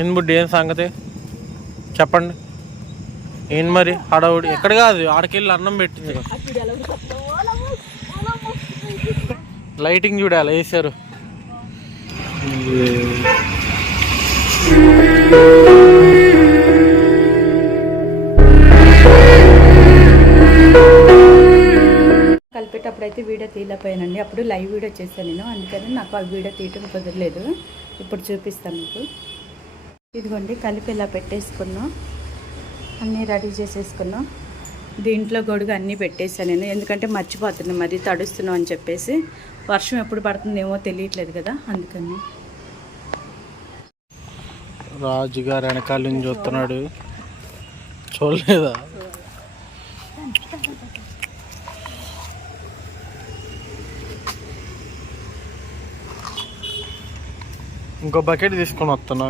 ఏం బుడ్డి ఏం సంగతి? చెప్పండి. ఏం మరి? హడావుడి. ఎక్కడ కాదు ఆడకెళ్ళి అన్నం పెట్టింది. లైటింగ్ చూడాలి వేసారు కలిపేటప్పుడు అయితే వీడియో తీయలేకపోయానండి. అప్పుడు లైవ్ వీడియో చేశాను నేను. అందుకని నాకు ఆ వీడియో తీయటం కుదరలేదు. ఇప్పుడు చూపిస్తాను మీకు. ఇదిగోండి కలిపి ఇలా పెట్టేసుకున్నాం. అన్నీ రెడీ చేసేసుకున్నాం. దీంట్లో గొడుగు అన్నీ పెట్టేసాను నేను. ఎందుకంటే మర్చిపోతున్నాను మరి తడుస్తున్నాం అని చెప్పేసి. వర్షం ఎప్పుడు పడుతుందేమో తెలియట్లేదు కదా అందుకని. రాజుగారు వెనకాల నుంచి చూస్తున్నాడు. చూడలేదా? ఇంకో బకెట్ తీసుకొని వస్తున్నా.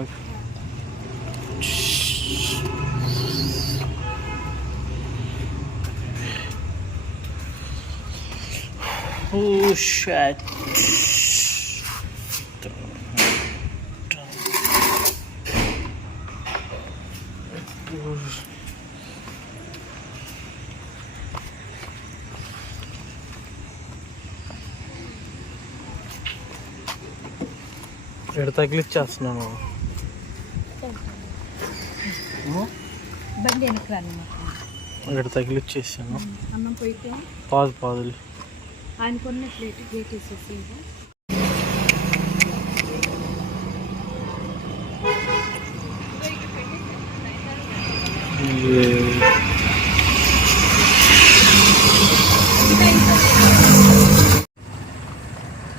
Shit. ఇక్కడ తగిలిచ్చేస్తున్నాను. బండి వెనక్కి రాను ఇక్కడ తగిలిచ్చేసాను. పాదు పాదులు. ఆయన కొన్న ప్లేట్ గేట్ వేసేసి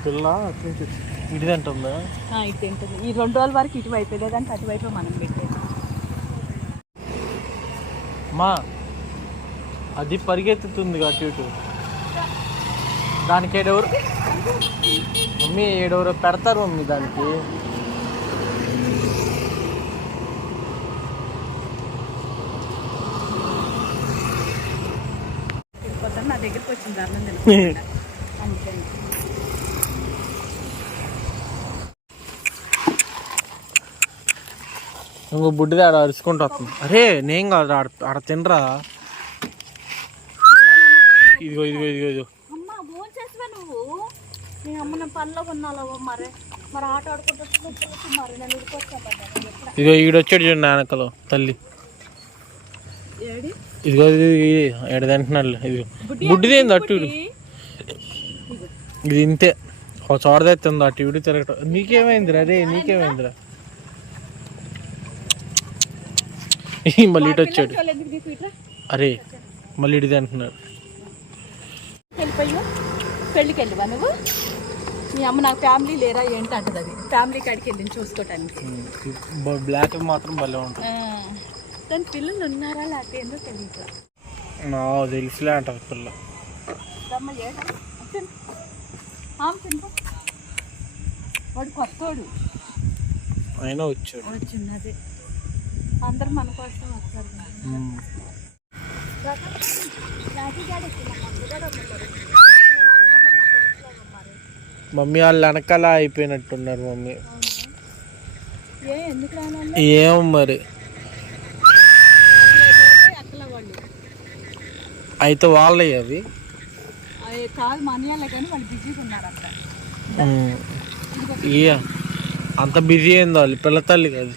పిల్ల ఇది అంటుందా ఇటు తింటుంది? ఈ రెండు రోజుల వరకు ఇటువైపు లేదంటే అటువైపు మనం పెట్టేది. మా అది పరిగెత్తుతుంది అటు ఇటు. దానికి ఏడెవరు మమ్మీ ఏడెవరు పెడతారు మమ్మీ దానికి? నా దగ్గరికి వచ్చింది ఇంకో బుడ్డిది ఆడ అరుచుకుంటూ వస్తుంది. అరే నేను కాదు ఆడ ఆడ తినరా? ఇదిగో ఇదిగో ఇదిగో ఇదిగో అమ్మ ఫోన్ చేసివా నువ్వు నీ అమ్మ నేను పనిలో ఉన్నాలో మరి మరి ఆట ఆడుకుంటూ మరి నేను ఉడికొచ్చా ఇదిగో ఈడొచ్చాడు చూడండి నానకలో తల్లి. ఇదిగో ఇది ఎడ తింటున్నాడు? ఇదిగో బుడ్డిది ఏంది అటు ఇది ఇంతే. ఒక చోట తెస్తుంది అటు ఇటు తిరగటం. నీకేమైందిరా? రే నీకేమైందిరా? మళ్ళీ ఇటు వచ్చాడు అరే మళ్ళీ తింటున్నాడు వెళ్ళిపోయా. పెళ్ళికి వెళ్ళివా నువ్వు? మీ అమ్మ నాకు ఫ్యామిలీ లేరా ఏంటి అంటది అది? ఫ్యామిలీ కాడికి వెళ్ళింది చూసుకోవటానికి బ్లాక్ మాత్రం భలే ఉంటుంది. దాని పిల్లలు ఉన్నారా లేకపోతే ఏందో తెలియదు నా తెలుసులే అంటారు పిల్ల. వాడు కొత్తోడు. అయినా వచ్చాడు. వచ్చిన్నది అందరు మన కోసం వస్తారు ఉమ్. మమ్మీ వాళ్ళు వెనకాల అయిపోయినట్టున్నారు మమ్మీ. ఏ మరి. అయితే వాళ్ళే అవి అంత బిజీ అయింది వాళ్ళు పిల్ల తల్లి కాదు.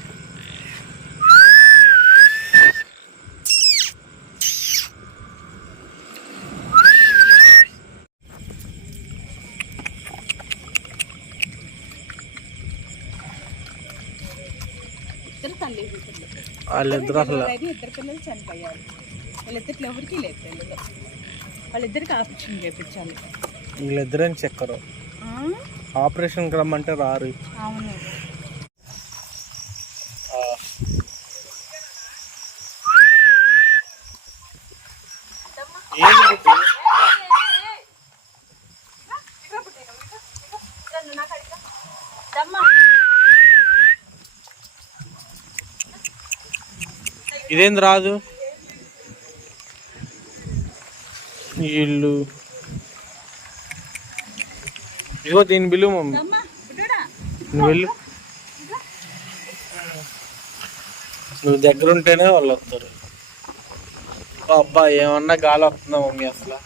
వాళ్ళిద్దరు అసలు ఇద్దరు పిల్లలు చనిపోయారు. వాళ్ళిద్దరు ఎవరికి లేదు పిల్లలు వాళ్ళిద్దరికి ఆపరేషన్ చేయించాలి. వీళ్ళిద్దరేం చెక్కరు? ఆ? ఆపరేషన్కి రమ్మంటే రారు. అవును. ఇదేంది రాదు వీళ్ళు ఇదిగో దీని బిల్లు మమ్మీ. నువ్వు వెళ్ళు. నువ్వు దగ్గర ఉంటేనే వాళ్ళు వస్తారు. అబ్బా ఏమన్నా గాలి వస్తుందా మమ్మీ అసలు?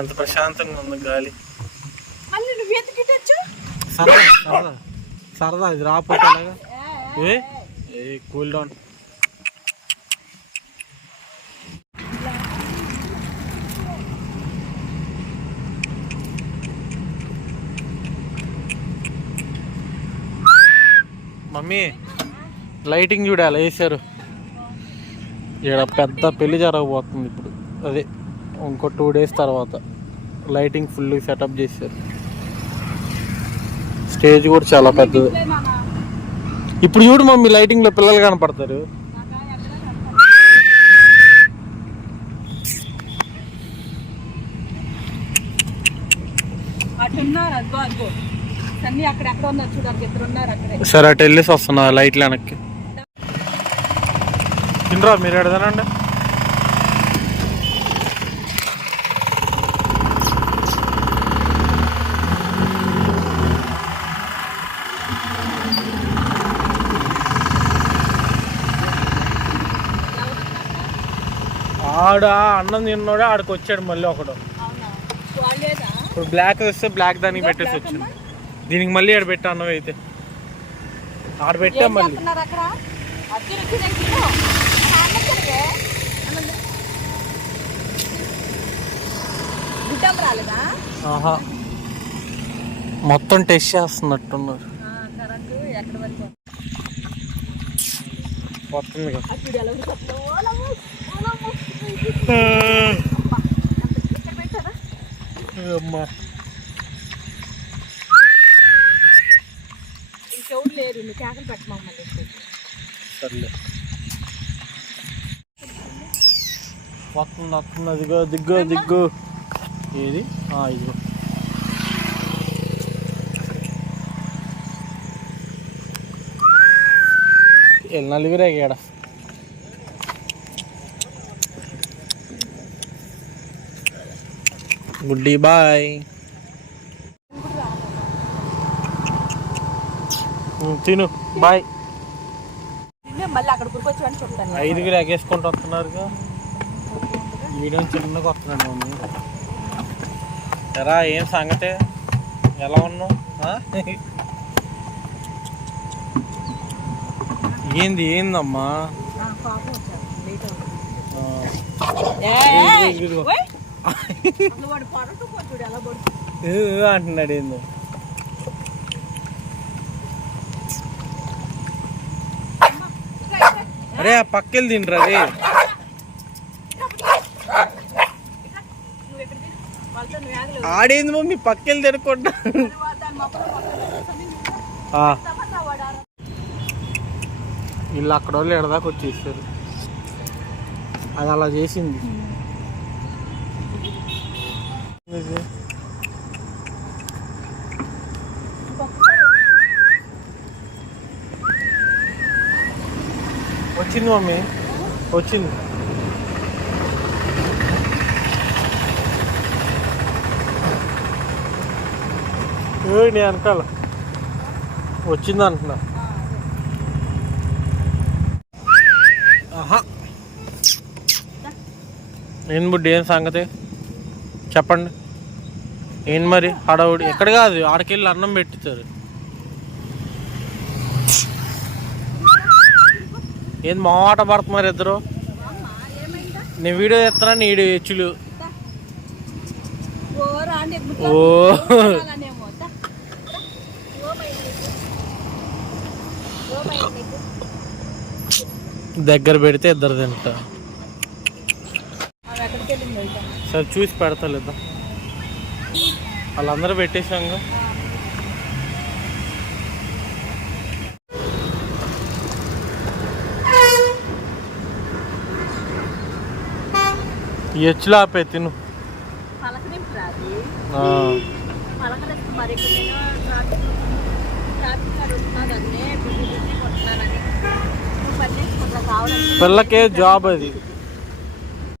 ఎంత ప్రశాంతంగా ఉంది గాలి. సరదా సరదా. సరదా ఇది? ఏ. ఏ కూల్ డౌన్. మమ్మీ లైటింగ్ చూడాలి వేసారు ఇక్కడ పెద్ద పెళ్ళి జరగబోతుంది ఇప్పుడు. అదే ఇంకో టూ డేస్ తర్వాత లైటింగ్ ఫుల్ సెటప్ చేశారు. స్టేజ్ కూడా చాలా పెద్దది. ఇప్పుడు చూడు మమ్మీ లైటింగ్లో పిల్లలు కనపడతారు అటున్నారు అదిగో అదిగో సన్నీ అక్కడ ఎక్కడ ఉన్నారు చూడాలి ఇద్దరు ఉన్నారు అక్కడే సరే అటు వెళ్ళేసి వస్తున్నా లైట్లు వెనక్కి. తినరా మీరు ఎడదానండి ఆడ అన్నం తిన్నోడే ఆడికి వచ్చాడు మళ్ళీ ఒకడు. ఇప్పుడు బ్లాక్ వస్తే బ్లాక్ దానికి పెట్టేసి వచ్చింది. దీనికి మళ్ళీ ఆడ పెట్టా అన్నం అయితే. ఆడ పెట్టా మళ్ళీ. ఉన్నారు అక్కడ? అద్దె రుచి నేను తిను అన్నక్కడికే గుడ్డం రాలేదా ఆహా మొత్తం టెస్ట్ చేస్తున్నట్టున్నారు కరెంటు ఎక్కడ వరకు వస్తుంది అప్పుడు ఎలా ఉంది ఓలమ్మ ఓలమ్మ ఇక్కడ పెట్టారా అమ్మా నువ్వు కేకలు పెట్టమమ్మల్ని సర్లే. వస్తుంది వస్తుంది అదిగో దిగ్గో దిగ్గు ఏది? ఆ, ఇదిగో. నలుగురే ఈడ గుడ్డి బాయ్. తిను. బాయ్. మళ్ళీ అక్కడ చెప్తాను ఐదుగురు ఎగేసుకుంటూ వస్తున్నారుగా. వీడియో చిన్నగా వస్తున్నాడు మమ్మీ ఎరా ఏం సంగతి? ఎలా ఉన్నావు? ఏంది ఏందమ్మా? పాపం వచ్చారు అరే ఆ పక్కెళ్ళి తిండ్రా రే ఆడేంది మమ్మీ? పక్కెళ్ళి తినకుండా. ఆ, వీళ్ళు అక్కడ వాళ్ళు ఎడదాకా వచ్చేస్తారు అది అలా చేసింది. వచ్చింది మమ్మీ. వచ్చింది. ఏ వెనకాల. వచ్చింది అంటున్నా. ఆహా. ఏం బుడ్డి ఏం సంగతి? చెప్పండి. ఏం మరి? హడావుడి. ఎక్కడ కాదు ఆడకెళ్ళి అన్నం పెట్టుతారు ఏం మాట పడుతున్నారు ఇద్దరు? నేను వీడియో చేస్తున్నా నీడు హెచ్చులు ఓ? దగ్గర పెడితే ఇద్దరు తింటా? సరే చూసి పెడతా లేదా? వాళ్ళందరూ పెట్టేసాంగా ఈ హెచ్చులు ఆపే తిను పలకరింపు రాదు ఆ, పలకరింపు మరి ఇక్కడ నేను ట్రాఫిక్ ట్రాఫిక్ గార్డ్ ఉంటున్నాను అన్నీ బిజీ బిజీ కొట్టున్నానని నువ్వు పని చేసుకుంటా కావాలంటే పిల్లకే జాబ్ అది.